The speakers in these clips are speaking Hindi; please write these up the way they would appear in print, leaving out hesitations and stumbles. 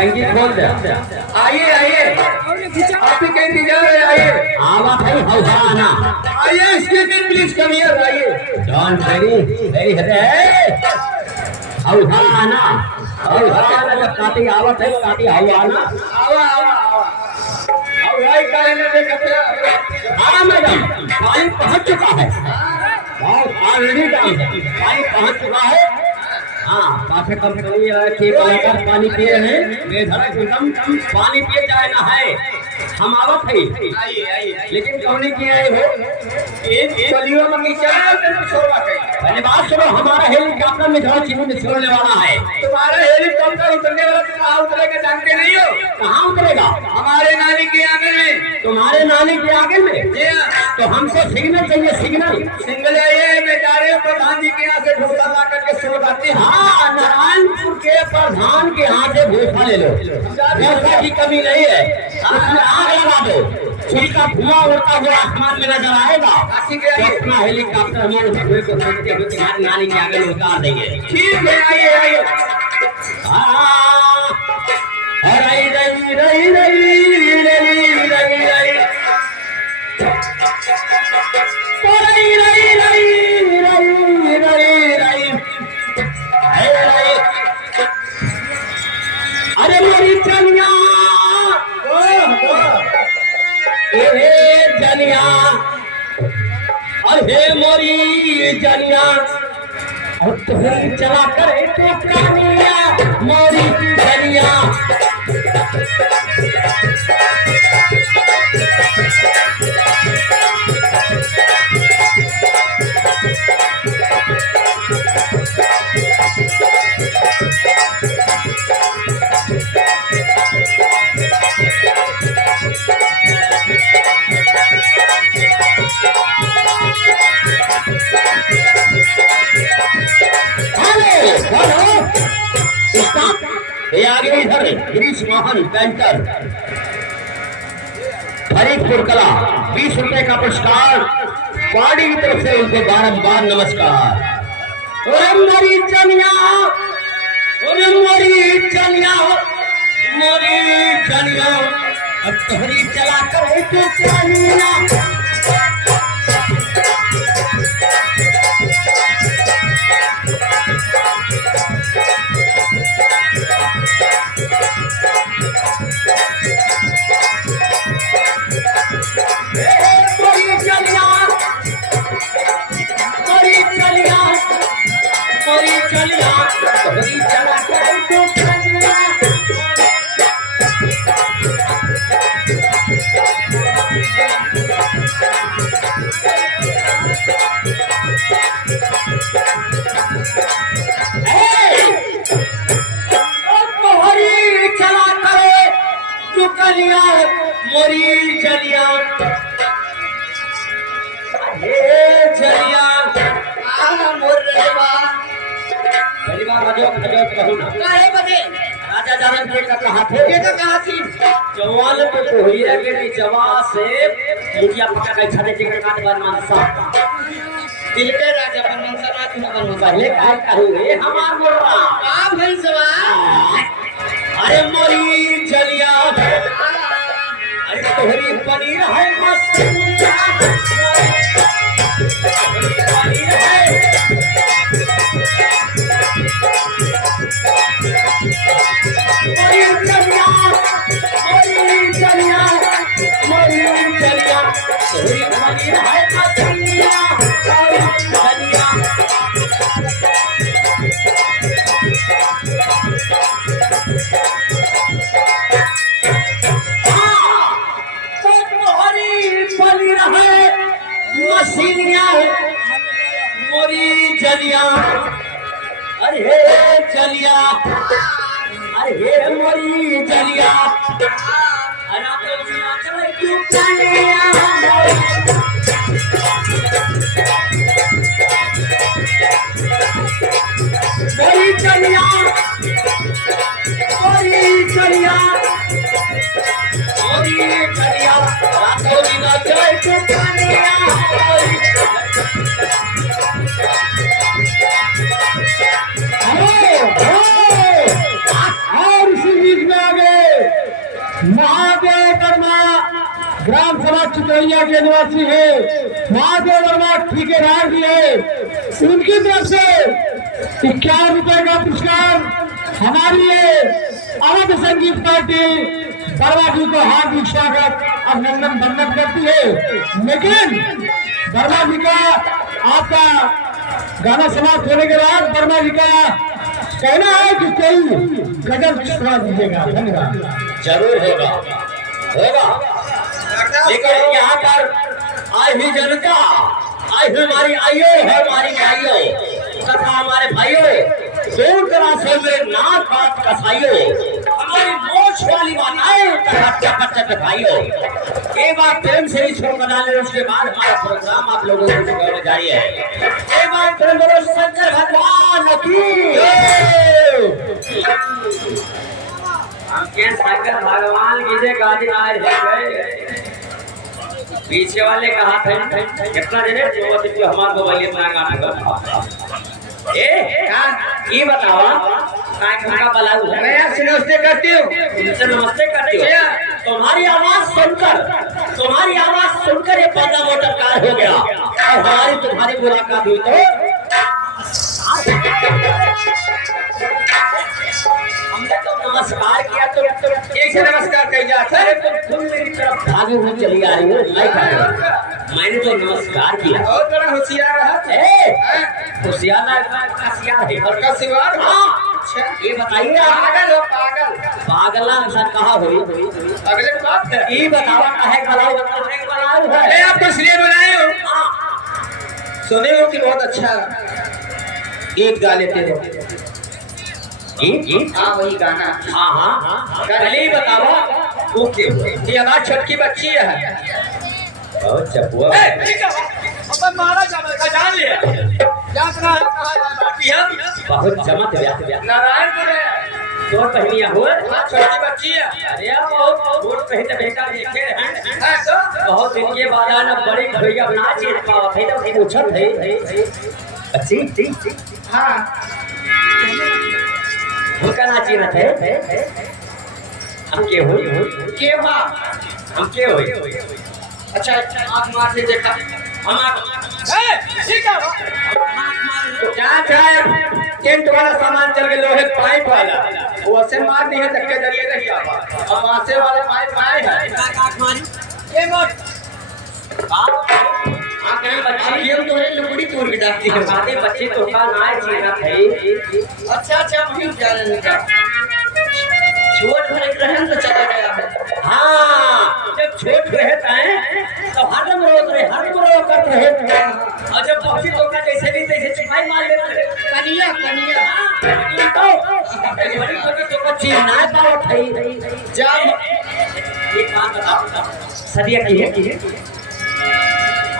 टंकी खोल दे। आइए आइए, आप ही के इंतजार है, आइए। आवा भाई हौसाना। आइए, excuse me please come here, आइए। डोंट वेरी है हौसाना। हौसाना जब काटी आवत है काटी हौसाना। आवा आवा आवा। अब भाई काहे ने देखते हैं? हाँ मैडम, पानी पहुंच चुका है। ऑलरेडी पानी पहुंच चुका है। हाँ, काफी कम लेकर पानी पिए हैं। बेधड़क एकदम पानी पिए जाए ना है। हम आवत है, आइए आइए। लेकिन कौन की आए हो? गलियों में नीचे छोड़वा कहीं। पहले बात सुनो, हमारा हेलीकॉप्टर में जो चीनी में छोड़ने वाला है। तुम्हारा हेलीकॉप्टर उतरने वाला, तुम कहाँ उतरेगा जानते नहीं हो? कहाँ उतरेगा? हमारे नानी के आगे में। तुम्हारे नानी के आगे में? जी हाँ। तो हमको सिग्नल चाहिए, सिग्नल। सिंगल ये बेचारे प्रधान जी के यहाँ से भूसा ला करके छोड़ आते हैं। हाँ, नारायणपुर के प्रधान के यहाँ से भूसा ले लो। भूसा की कमी नहीं है, उसमें आग लगा दो। छिड़का धुआं उड़ता हुआ आसमान में नजर आएगा। तो अपना हेलीकॉप्टर हमारे धुएं को देखते हुए तुम्हारी नानी के आगे में उतार देंगे। ठीक है, आइए आइए। रई रई रई रई रई रई रई अरे मेरी जनिया, जनिया, अरे मोरी जनिया, और तुम्हें चला करे तो कहानिया मोरी जनिया। ये आगे इधर गिरीश मोहन पेंटर फरीदपुर कला 20 रुपए का पुरस्कार पार्टी की तरफ से उनको बारंबार नमस्कार। मोरी चनिया, मोरी चनिया, मोरी चनिया, अब तोहरी चला करे तो चनिया। मोरी चलिया, ये चलिया, राजा जानन के कहा थे जवान पे तो ही है कि जवा से मुझे पका के छाते टिकट काट बार मानसा दिल के राजा पर मनसा रात में बन पहले काय कहे हमार बोल रहा का भाई सवाल। अरे मोरी चलिया, अरे तोहरी पनीर है मस्त पनीर है। मोरी चलिया, मोरी चलिया, मोरी चलिया, तोहरी पनीर है मस्त चलिया। मसीनिया मोरी चलिया, अरे चलिया, अरे मोरी चलिया, अरे चले क्यों चलिया। मोरी चलिया, मोरी चलिया, मोरी चलिया, रातों दिन चले क्यों चलिया। और इसी बीच में महादेव वर्मा ग्राम सभा चितौलिया के निवासी है, महादेव वर्मा ठेकेदार भी है, उनकी तरफ से 51 रुपए का पुरस्कार हमारी अवध संगीत पार्टी वर्मा जी को हार्दिक स्वागत अभिनंदन वंदन करती है। लेकिन वर्मा जी का आपका गाना समाप्त होने के बाद वर्मा जी का कहना है कि कोई गजल सुना दीजिएगा। धन्यवाद। जरूर होगा होगा, लेकिन यहाँ पर आई हुई जनता, आई हुई हमारी आइयो है, हमारी भाइयों तथा हमारे भाइयों, दूर दराज से मेरे नाथ पात कसाइयों, हमारी मोछ वाली माताएं तथा चकचक भाइयों, एक बार प्रेम से ही छोड़ बना ले, उसके बाद हमारा प्रोग्राम आप लोगों को दिखाने जा रही है। एक बार प्रेम करो शंकर भगवान की। शंकर भगवान की जय गाजी आए गए। पीछे वाले कहा थे कितना देने जो हमारे को वाली अपना गाना कर ये बतावा का बलाऊ है। मैं आपसे नमस्ते करती हूँ। तुमसे नमस्ते करती हूँ। तुम्हारी आवाज सुनकर ये पर्दा मोटर कार हो गया और तुम्हारी मुलाकात हुई तो हमने तो नमस्कार किया, तो एक से नमस्कार कही जाता है। तुम मेरी तरफ भागे हुए चली आ रही हो, मैंने तो नमस्कार किया। और बड़ा होशियार रहा। होशियार है और का सिवार। अच्छा ये बताइए आप पागल हो पागल। पागला सर कहाँ हुई अगले बात है। ये बतावा है गलाऊ बलाऊ मैं है। आपको इसलिए बनाए हो, सुने हो कि बहुत अच्छा गीत गा लेते हो। गीत हाँ वही गाना। हाँ पहले ही बतावा तू क्यों ये हमारी छोटकी बच्ची है। बहुत चपुआ अपन मारा जान लिया। बहुत चमक गया। नारायणपुर है। दो पहनिया हुए हाँ छोटी बच्ची है। अरे बहुत पहले बेटा देखे हैं हाँ, तो बहुत दिन के बाद ना बड़ी भैया नाच पावत है तो पूछत है अच्छी हाँ उनका नाची न थे हम के हुई के हाँ हम के हुई। अच्छा आँख मार से देखा हम क्या टेंट वाला सामान चल गए, लोहे पाइप वाला वो से मार दी है धक्के जरिए नहीं आवा। अब मासे वाले पाइप आए हैं। ये मत बच्ची हम तोरे लुकड़ी तोड़ के डालती है। आधे बच्चे तो का नाच जीना थे। अच्छा फिर जाने का छोट रहन तो चला गया है। हाँ जब छोट रहता है तो हरदम रोज करते रहे और जब पक्षी तो का जैसे भी तैसे चिपाई मार लेते कनिया बड़ी तो का चीज ना पाओ थई जब एक बात बताओ सदिया की है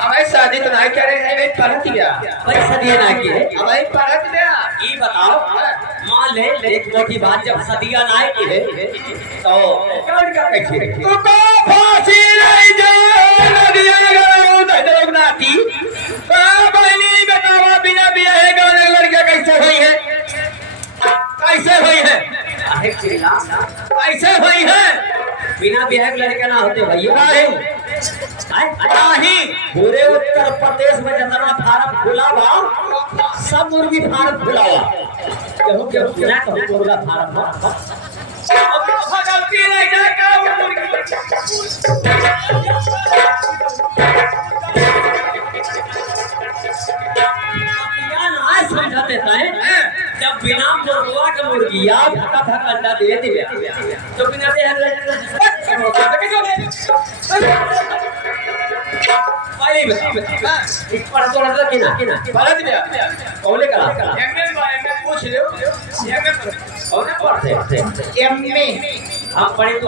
हमारी शादी तो नहीं करे है परत गया भाई सदिया ना की है हमारी परत गया। ये बताओ मान ले एक मोटी बात जब सदिया ना की है तो क्या कैसे तो फांसी नहीं जा नदिया गयो दरोग नाती बहनी बतावा बिना बियाह के लड़का कैसे हुई है कैसे हुई है बिना ब्याह के लड़के ना होते भैया नहीं पूरे उत्तर प्रदेश में जितना फार्म खुला हुआ सब मुर्गी फार्म खुला हुआ गेहूं सुना तो मुर्गा फार्म गलती नहीं ना समझा देता है जब बिना मुर्गा के मुर्गिया धक्का धक्का अंडा दे दिया तो बिना भारत में कौन करा पूछ लो कौन पढ़ते एमए हम पढ़े तो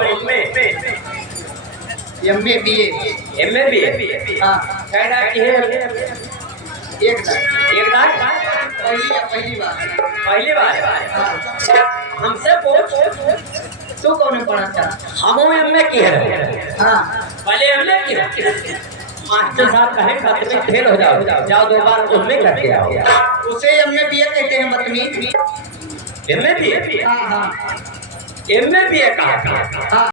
एमए बीए एमए भी हां कह रहा कि है एक लाख पहली बार हमसे पूछ तू कौन पढ़ा था? हम एमए की है हाँ पहले एमए की मास्टर साहब कहे खत में फेल हो जाओ 2 बार उसमें करके आओ उसे एमए बीए कहते हैं बदतमीज। एमए भी हाँ हाँ एमए भी कहा